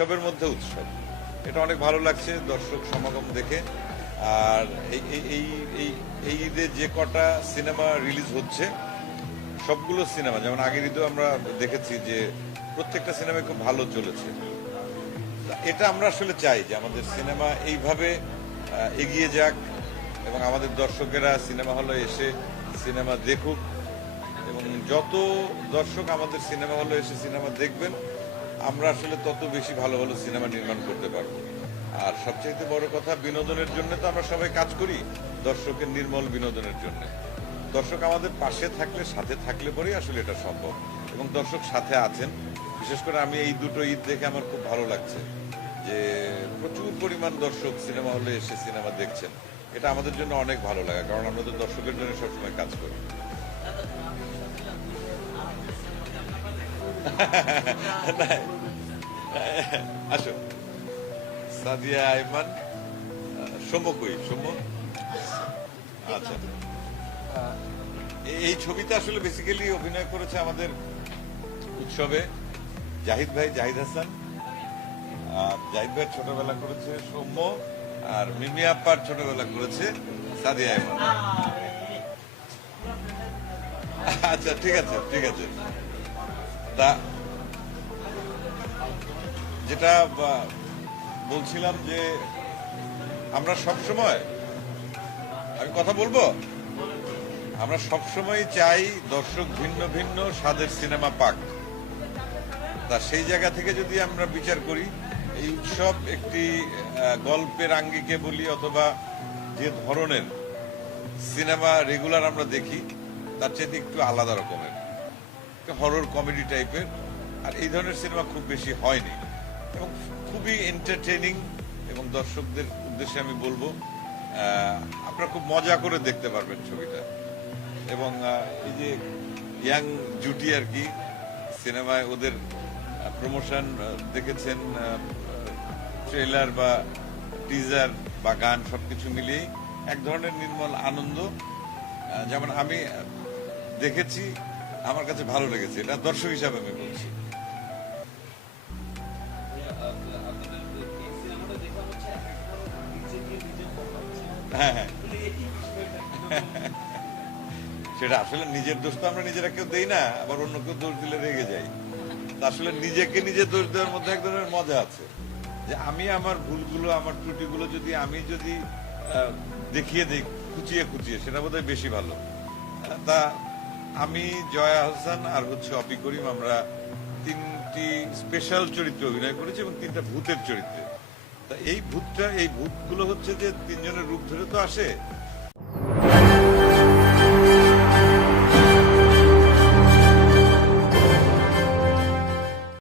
উৎসবের মধ্যে উৎসব। এটা অনেক ভালো লাগছে দর্শক সমাগম দেখে। আর এই এই এই এই এই ঈদে যে কটা সিনেমা রিলিজ হচ্ছে সবগুলো সিনেমা, যেমন আগের ঈদেও আমরা দেখেছি যে প্রত্যেকটা সিনেমা খুব ভালো চলেছে। এটা আমরা আসলে চাই যে আমাদের সিনেমা এইভাবে এগিয়ে যাক এবং আমাদের দর্শকেরা সিনেমা হলে এসে সিনেমা দেখুক, এবং যত দর্শক আমাদের সিনেমা হলে এসে সিনেমা দেখবেন আমরা আসলে তত বেশি ভালো ভালো সিনেমা নির্মাণ করতে পারবো। আর সবচাইতে বড় কথা, বিনোদনের জন্য তো আমরা সবাই কাজ করি, দর্শকের নির্মল বিনোদনের জন্য। দর্শক আমাদের পাশে থাকলে, সাথে থাকলে পরেই আসলে এটা সম্ভব, এবং দর্শক সাথে আছেন। বিশেষ করে আমি এই দুটো ঈদ দেখে আমার খুব ভালো লাগছে যে প্রচুর পরিমাণ দর্শক সিনেমা হলে এসে সিনেমা দেখছেন। এটা আমাদের জন্য অনেক ভালো লাগে, কারণ আমরা তো দর্শকের জন্য সবসময় কাজ করি। আসো, সাদিয়া আইমান, সৌম্য কই? সৌম্য, আচ্ছা। এই ছবিতে আসলে বেসিক্যালি অভিনয় করেছে আমাদের উৎসবে জাহিদ ভাই, জাহিদ হাসান। আর জাহিদ ভাইয়ের ছোটবেলা করেছে সৌম্য, আর মিমি আপ্পার ছোটবেলা করেছে সাদিয়া আইমান। আচ্ছা, ঠিক আছে, ঠিক আছে। তা যেটা বলছিলাম যে আমরা সবসময়, আমি কথা বলবো, আমরা সবসময় চাই দর্শক ভিন্ন ভিন্ন স্বাদের সিনেমা পাক। তা সেই জায়গা থেকে যদি আমরা বিচার করি, এই উৎসব একটি গল্পের আঙ্গিকে বলি অথবা যে ধরনের সিনেমা রেগুলার আমরা দেখি তার চাইতে একটু আলাদা রকমের, হরর কমেডি টাইপের। আর এই ধরনের সিনেমা খুব বেশি হয়নি এবং খুবই এন্টারটেইনিং। এবং দর্শকদের উদ্দেশ্যে আমি বলবো, আপনারা খুব মজা করে দেখতে পারবেন ছবিটা। এবং এই যে ইয়াং জুটি আর কি, সিনেমায় ওদের প্রমোশন দেখেছেন, ট্রেলার বা টিজার বা গান সবকিছু মিলিয়েই এক ধরনের নির্মল আনন্দ। যেমন আমি দেখেছি, আমার কাছে ভালো লেগেছে, এটা দর্শক হিসাবে আমি বলছি। হ্যাঁ, হ্যাঁ, সেটা আসলে নিজের দোষ তো আমরা নিজেরা কেউ দেই না, আবার অন্য কেউ দোষ দিলে রেগে যাই। আসলে নিজেকে নিজে দোষ দেওয়ার মধ্যে এক ধরনের মজা আছে, যে আমি আমার ভুলগুলো, আমার ত্রুটিগুলো যদি দেখিয়ে দিই খুঁচিয়ে খুঁচিয়ে, সেটা বোধহয় বেশি ভালো। তা আমি, জয়া হাসান আর অপি করিম, আমরা 3টি স্পেশাল চরিত্রে অভিনয় করেছি এবং 3টা ভূতের চরিত্রে। তা এই ভূতগুলো হচ্ছে যে 3 জনের রূপ ধরে তো আসে,